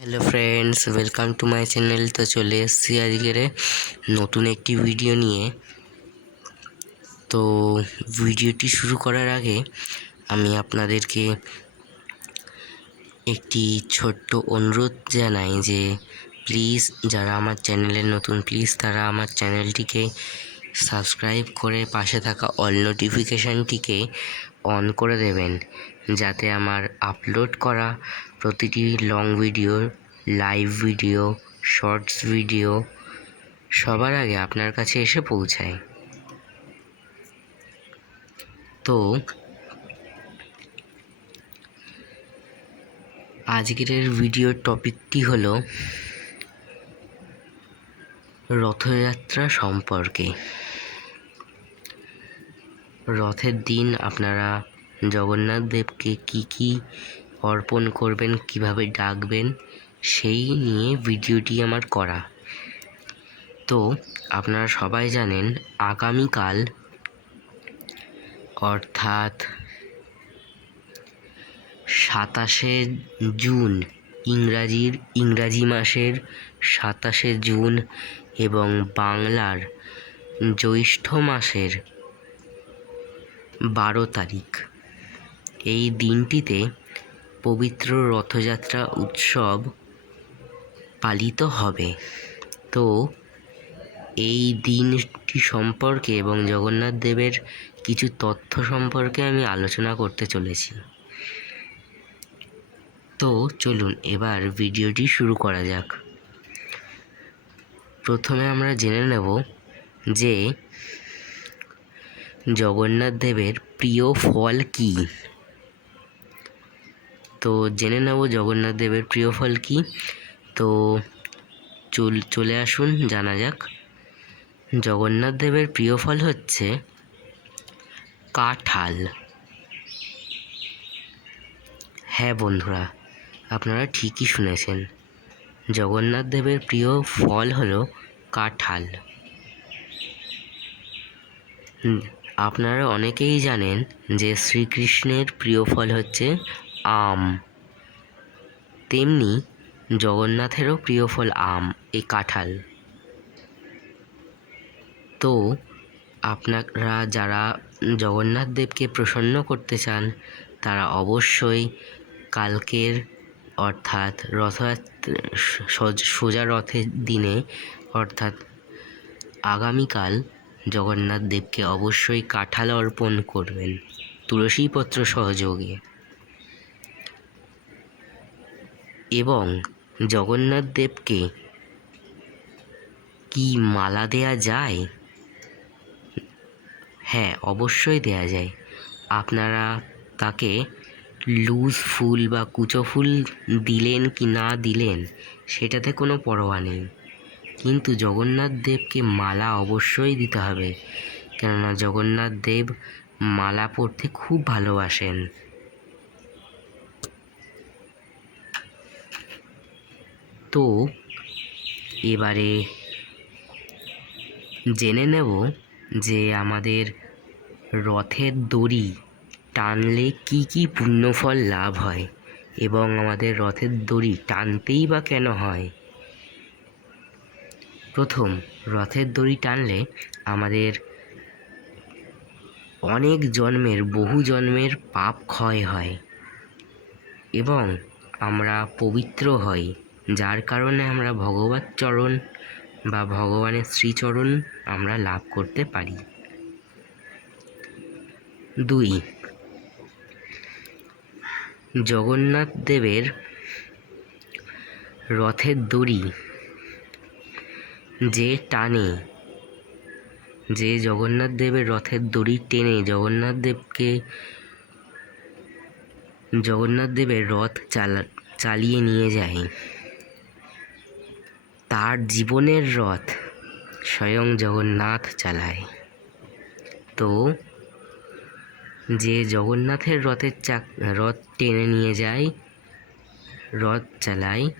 Hello friends welcome to my channel তো চলে এসেছি আজকের নতুন একটি ভিডিও নিয়ে। তো ভিডিওটি শুরু করার আগে আমি আপনাদেরকে একটি ছোট্ট অনুরোধ জানাই যে প্লিজ যারা আমার চ্যানেলে নতুন প্লিজ তারা আমার চ্যানেলটিকে সাবস্ক্রাইব করে পাশে থাকা অল নোটিফিকেশানটিকে অন করে দেবেন। যাতে আমার আপলোড করা প্রতিটি long video live video shorts video সবার আগে আপনার কাছে এসে পৌঁছায়। তো আজকের ভিডিওর টপিকটি হলো রথযাত্রা সম্পর্কে। রথের দিন আপনারা জগন্নাথ দেবকে কি কি অর্পণ করবেন, কীভাবে ডাকবেন, সেই নিয়ে ভিডিওটি আমার করা। তো, আপনারা সবাই জানেন, আগামীকাল অর্থাৎ সাতাশে জুন, ইংরাজির, ইংরাজি মাসের সাতাশে জুন এবং বাংলার জ্যৈষ্ঠ মাসের বারো তারিখ। এই দিনটিতে পবিত্র রথযাত্রা উৎসব পালিত হবে। তো এই দিনটি সম্পর্কে এবং জগন্নাথ দেবের কিছু তথ্য সম্পর্কে আমি আলোচনা করতে চলেছি। তো চলুন এবার ভিডিওটি শুরু করা যাক। প্রথমে আমরা জেনে নেব যে জগন্নাথ দেবের প্রিয় ফল কী। তো জেনে নেব জগন্নাথ দেবের প্রিয় ফল কী। তো চল, চলে আসুন, জানা যাক। জগন্নাথ দেবের প্রিয় ফল হচ্ছে কাঁঠাল। হ্যাঁ বন্ধুরা, আপনারা ঠিকই শুনেছেন। জগন্নাথ দেবের প্রিয় ফল হলো কাঁঠাল। আপনারা অনেকেই জানেন যে শ্রীকৃষ্ণের প্রিয় ফল হচ্ছে আম। তেমনি জগন্নাথেরও প্রিয় ফল আম, এই কাঁঠাল। তো আপনারা যারা জগন্নাথ দেবকে প্রসন্ন করতে চান, তারা অবশ্যই কালকের অর্থাৎ রথযাত্রা, সজ- রথের দিনে, অর্থাৎ আগামীকাল জগন্নাথ দেবকে অবশ্যই কাঁঠাল অর্পণ করবেন। তুলসীপত্র সহযোগে। এবং জগন্নাথ দেবকে কি মালা দেয়া যায়? হ্যাঁ অবশ্যই দেয়া যায়। আপনারা তাকে লুজ ফুল বা কুচো ফুল দিলেন কি না দিলেন, সেটাতে কোনো পরোয়া নেই। কিন্তু জগন্নাথ দেবকে মালা অবশ্যই দিতে হবে। কেননা জগন্নাথ দেব মালা পরতে খুব ভালোবাসেন। তো এবারে জেনে নেব যে আমাদের রথের দড়ি টানলে কি কি পুণ্যফল লাভ হয় এবং আমাদের রথের দড়ি টানতেই বা কেন হয়। প্রথম, রথের দড়ি টানলে আমাদের অনেক জন্মের, বহু জন্মের পাপ ক্ষয় হয় এবং আমরা পবিত্র হই। যার কারণে আমরা ভগবত চরণ বা ভগবানের শ্রীচরণ আমরা লাভ করতে পারি। দুই, জগন্নাথ দেবের রথের দড়ি যে টানে, যে জগন্নাথ দেবের রথের দড়ি টেনে জগন্নাথ দেবকে, জগন্নাথ দেবের রথ চালা, চালিয়ে নিয়ে যায়। তার জীবনের রথ স্বয়ং জগন্নাথ চালায়। তো যে জগন্নাথের রথের চাক, রথ টেনে নিয়ে যায়, রথ চালায়,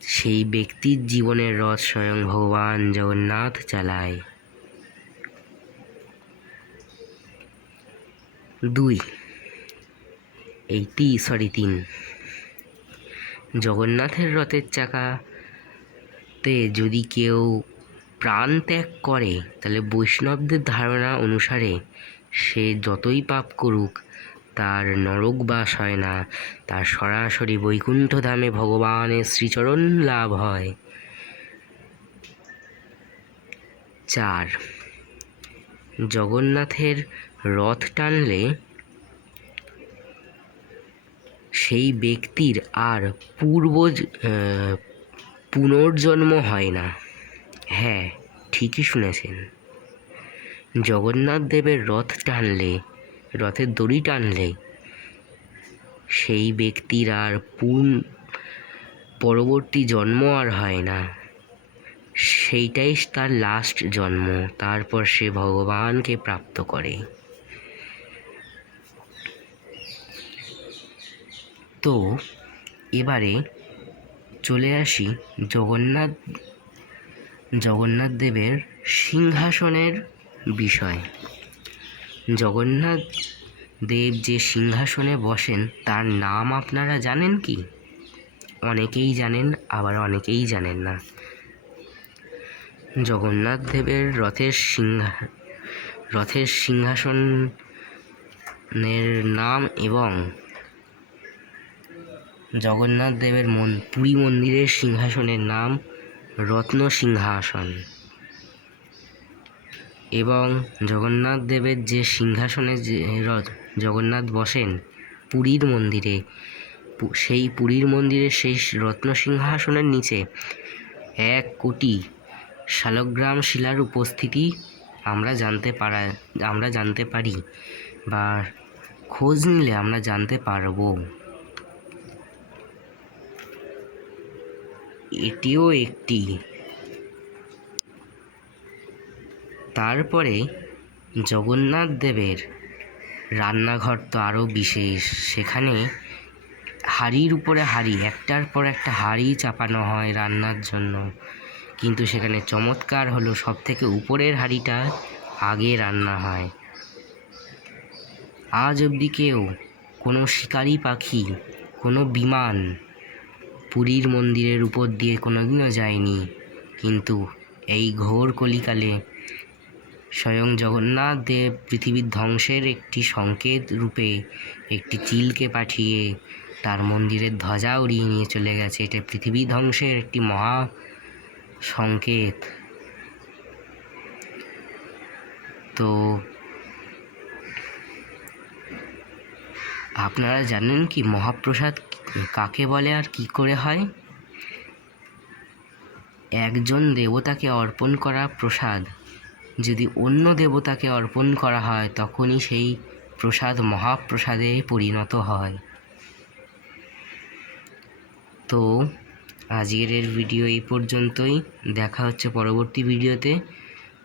সেই ব্যক্তির জীবনের রথ স্বয়ং ভগবান জগন্নাথ চালায়। দুই, এইটি, সরি, তিন। জগন্নাথের রথের চাকাতে যদি কেউ প্রাণ ত্যাগ করে, তাহলে বৈষ্ণবদের ধারণা অনুসারে সে যতই পাপ করুক, তার নরক বাস হয় না। তার সরাসরি বৈকুণ্ঠ ধামে ভগবানের শ্রীচরণ লাভ হয়। চার। জগন্নাথের রথ টানলে সেই ব্যক্তির আর পূর্ব পুনর্জন্ম হয় না। হ্যাঁ ঠিকই শুনেছেন। জগন্নাথ দেবের রথ টানলে, রথের দড়ি টানলে, সেই ব্যক্তির আর পূর্ণ, পরবর্তী জন্ম আর হয় না। সেইটাই তার লাস্ট জন্ম, তারপর সে ভগবানকে প্রাপ্ত করে। তো, এবারে চলে আসি জগন্নাথ জগন্নাথ দেবের সিংহাসনের বিষয়। জগন্নাথ দেব যে সিংহাসনে বসেন, তার নাম আপনারা জানেন কি? অনেকেই জানেন, আবার অনেকেই জানেন না। জগন্নাথ দেবের রথের সিংহা, রথের সিংহাসনের নাম এবং জগন্নাথ দেবের মন, পুরী মন্দিরের সিংহাসনের নাম রত্ন সিংহাসন। এবং জগন্নাথ দেবের যে সিংহাসনে যে জগন্নাথ বসেন পুরীর মন্দিরে সেই পুরীর মন্দিরের সেই রত্ন সিংহাসনের নিচে এক কোটি শালগ্রাম শিলার উপস্থিতি আমরা জানতে পারা, আমরা জানতে পারি বা খোঁজ নিলে আমরা জানতে পারব। এটিও একটি। তারপরে জগন্নাথ দেবের রান্নাঘর তো আরও বিশেষ। সেখানে হাঁড়ির উপরে হাঁড়ি, একটার পর একটা হাঁড়ি চাপানো হয় রান্নার জন্য। কিন্তু সেখানে চমৎকার হলো সব থেকে উপরের হাঁড়িটা আগে রান্না হয়। আজ অবধি কেউ কোনো শিকারি পাখি, কোনো বিমান পুরীর মন্দিরের উপর দিয়ে কোনোদিনও যায়নি। কিন্তু এই ঘোর কলিকালে স্বয়ং জগন্নাথ দেব পৃথিবীর ধ্বংসের একটি সংকেত রূপে একটি চিলকে পাঠিয়ে তার মন্দিরের ধ্বজা উড়িয়ে নিয়ে চলে গেছে। এটা পৃথিবী ধ্বংসের একটি মহা সংকেত। তো আপনারা জানেন কি মহাপ্রসাদ কাকে বলে আর কি করে হয়? একজন দেবতাকে অর্পণ করা প্রসাদ। যদি অন্য দেবতাকে অর্পণ করা হয়, তখনই সেই প্রসাদ মহাপ্রসাদে পরিণত হয়। তো, আজকের ভিডিও এই পর্যন্তই। দেখা হচ্ছে পরবর্তী ভিডিওতে।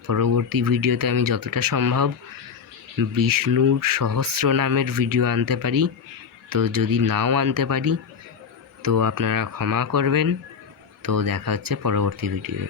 পরবর্তী ভিডিওতে আমি যতটা সম্ভব বিষ্ণুর সহস্র নামের ভিডিও আনতে পারি। তো যদি নাও আনতে পারি তো আপনারা ক্ষমা করবেন। তো দেখা হচ্ছে পরবর্তী ভিডিও